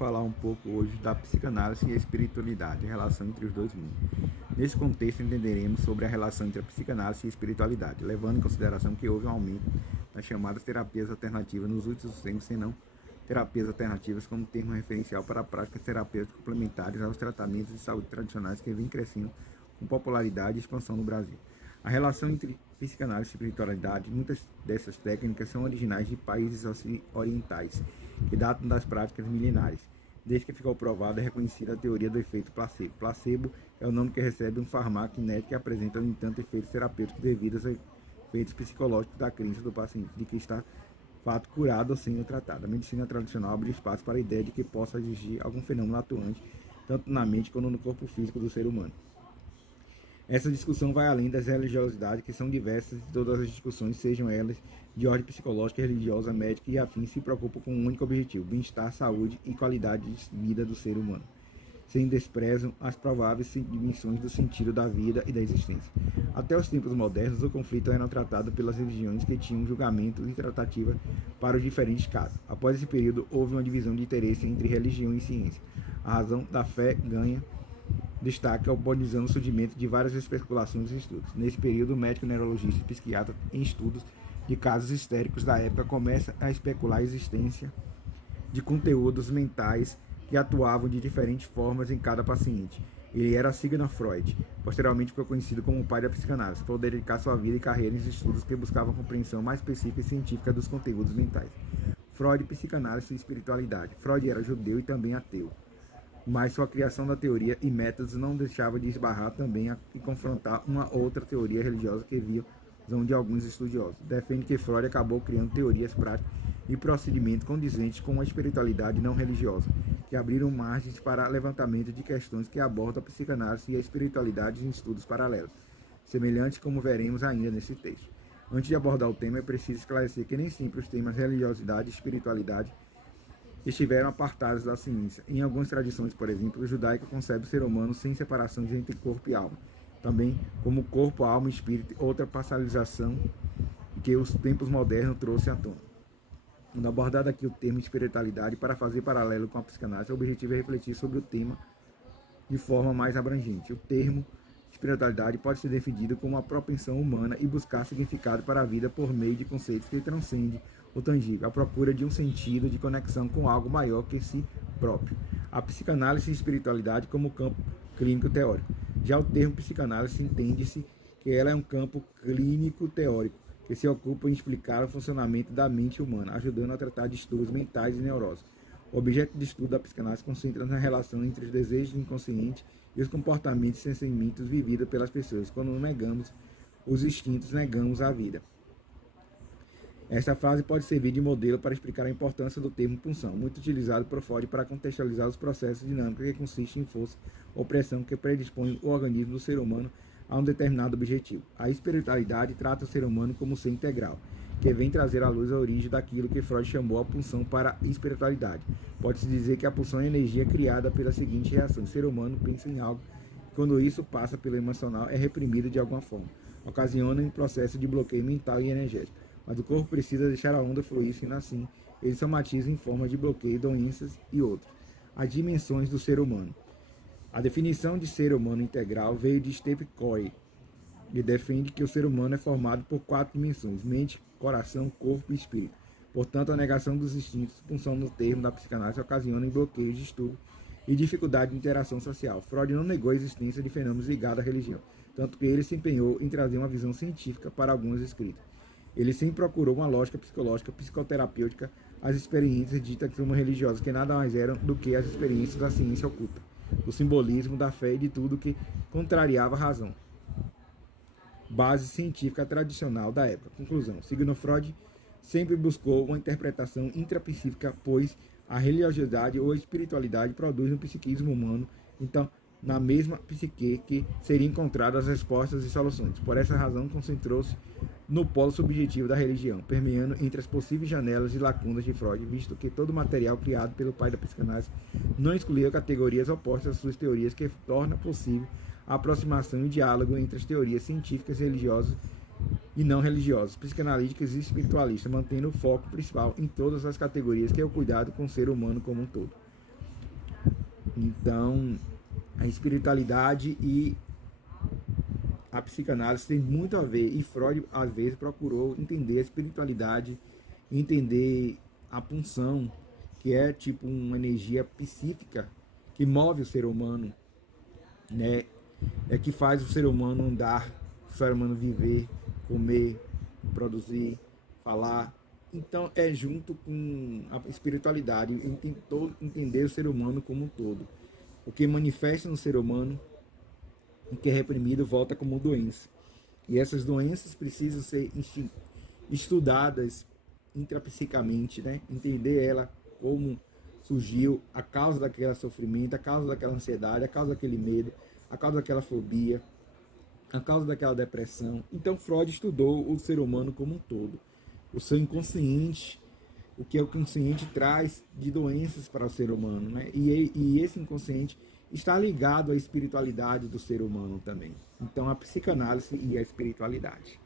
falar um pouco hoje da psicanálise e a espiritualidade, a relação entre os dois mundos. Nesse contexto, entenderemos sobre a relação entre a psicanálise e a espiritualidade, levando em consideração que houve um aumento nas chamadas terapias alternativas nos últimos tempos, senão terapias alternativas como termo referencial para práticas terapêuticas complementares aos tratamentos de saúde tradicionais que vêm crescendo com popularidade e expansão no Brasil. A relação entre psicanálise e espiritualidade, muitas dessas técnicas são originais de países orientais, que datam das práticas milenares, desde que ficou provada e reconhecida a teoria do efeito placebo. Placebo é o nome que recebe um fármaco inédito que apresenta, no entanto, efeitos terapêuticos devidos a efeitos psicológicos da crença do paciente, de que está fato curado ou sendo tratado. A medicina tradicional abre espaço para a ideia de que possa existir algum fenômeno atuante, tanto na mente quanto no corpo físico do ser humano. Essa discussão vai além das religiosidades, que são diversas, e todas as discussões, sejam elas de ordem psicológica, religiosa, médica e afins, se preocupam com um único objetivo: bem-estar, saúde e qualidade de vida do ser humano, sem desprezam as prováveis dimensões do sentido da vida e da existência. Até os tempos modernos, o conflito era tratado pelas religiões, que tinham julgamento e tratativa para os diferentes casos. Após esse período, houve uma divisão de interesse entre religião e ciência. A razão da fé ganha destaque oportunizando o surgimento de várias especulações e estudos. Nesse período, o médico neurologista e psiquiatra, em estudos de casos histéricos da época, começa a especular a existência de conteúdos mentais que atuavam de diferentes formas em cada paciente. Ele era Sigmund Freud, posteriormente ficou conhecido como o pai da psicanálise, por dedicar sua vida e carreira em estudos que buscavam a compreensão mais específica e científica dos conteúdos mentais. Freud, psicanálise e espiritualidade. Freud era judeu e também ateu, mas sua criação da teoria e métodos não deixava de esbarrar também e confrontar uma outra teoria religiosa que visão de alguns estudiosos. Defende que Freud acabou criando teorias práticas e procedimentos condizentes com a espiritualidade não religiosa, que abriram margens para levantamento de questões que abordam a psicanálise e a espiritualidade em estudos paralelos, semelhantes como veremos ainda nesse texto. Antes de abordar o tema, é preciso esclarecer que nem sempre os temas religiosidade e espiritualidade estiveram apartados da ciência. Em algumas tradições, por exemplo, o judaico concebe o ser humano sem separação entre corpo e alma, também como corpo, alma e espírito, outra parcialização que os tempos modernos trouxe à tona. Quando abordado aqui o termo espiritualidade para fazer paralelo com a psicanálise, o objetivo é refletir sobre o tema de forma mais abrangente. O termo espiritualidade pode ser definido como a propensão humana e buscar significado para a vida por meio de conceitos que transcendem o tangível, a procura de um sentido de conexão com algo maior que si próprio. A psicanálise e espiritualidade como campo clínico teórico. Já o termo psicanálise entende-se que ela é um campo clínico teórico que se ocupa em explicar o funcionamento da mente humana, ajudando a tratar distúrbios mentais e neuroses. O objeto de estudo da psicanálise concentra na relação entre os desejos inconscientes e os comportamentos e sentimentos vividos pelas pessoas. Quando negamos os instintos, negamos a vida. Esta frase pode servir de modelo para explicar a importância do termo pulsão, muito utilizado por Freud para contextualizar os processos dinâmicos que consistem em força ou pressão que predispõem o organismo do ser humano a um determinado objetivo. A espiritualidade trata o ser humano como ser integral, que vem trazer à luz a origem daquilo que Freud chamou a pulsão para a espiritualidade. Pode-se dizer que a pulsão é a energia criada pela seguinte reação: o ser humano pensa em algo, e quando isso passa pelo emocional, é reprimido de alguma forma, ocasiona um processo de bloqueio mental e energético. Mas o corpo precisa deixar a onda fluir, sendo assim, ele somatiza em forma de bloqueio, doenças e outros. As dimensões do ser humano. A definição de ser humano integral veio de Stephen Covey, que defende que o ser humano é formado por 4 dimensões: mente, coração, corpo e espírito. Portanto, a negação dos instintos, função no termo da psicanálise, ocasiona em bloqueios, distúrbios e dificuldade de interação social. Freud não negou a existência de fenômenos ligados à religião, tanto que ele se empenhou em trazer uma visão científica para alguns escritos. Ele sempre procurou uma lógica psicológica, psicoterapêutica, às experiências ditas como religiosas, que nada mais eram do que as experiências da ciência oculta, do simbolismo, da fé e de tudo que contrariava a razão. Base científica tradicional da época. Conclusão: Sigmund Freud sempre buscou uma interpretação intrapsíquica, pois a religiosidade ou a espiritualidade produz no psiquismo humano, então, na mesma psique que seriam encontradas as respostas e soluções. Por essa razão, concentrou-se no polo subjetivo da religião, permeando entre as possíveis janelas e lacunas de Freud, visto que todo material criado pelo pai da psicanálise não excluía categorias opostas às suas teorias, que torna possível a aproximação e diálogo entre as teorias científicas, religiosas e não religiosas, psicanalíticas e espiritualistas, mantendo o foco principal em todas as categorias, que é o cuidado com o ser humano como um todo. Então, a espiritualidade e a psicanálise tem muito a ver, e Freud às vezes procurou entender a espiritualidade, entender a punção, que é tipo uma energia psíquica que move o ser humano, né? É que faz o ser humano andar, o ser humano viver, comer, produzir, falar. Então é junto com a espiritualidade, ele tentou entender o ser humano como um todo. O que manifesta no ser humano, o que é reprimido, volta como doença. E essas doenças precisam ser estudadas intrapsicamente, né? Entender ela como surgiu, a causa daquele sofrimento, a causa daquela ansiedade, a causa daquele medo, a causa daquela fobia, a causa daquela depressão. Então Freud estudou o ser humano como um todo. O seu inconsciente, o que é o inconsciente traz de doenças para o ser humano, né? E esse inconsciente está ligado à espiritualidade do ser humano também. Então a psicanálise e a espiritualidade.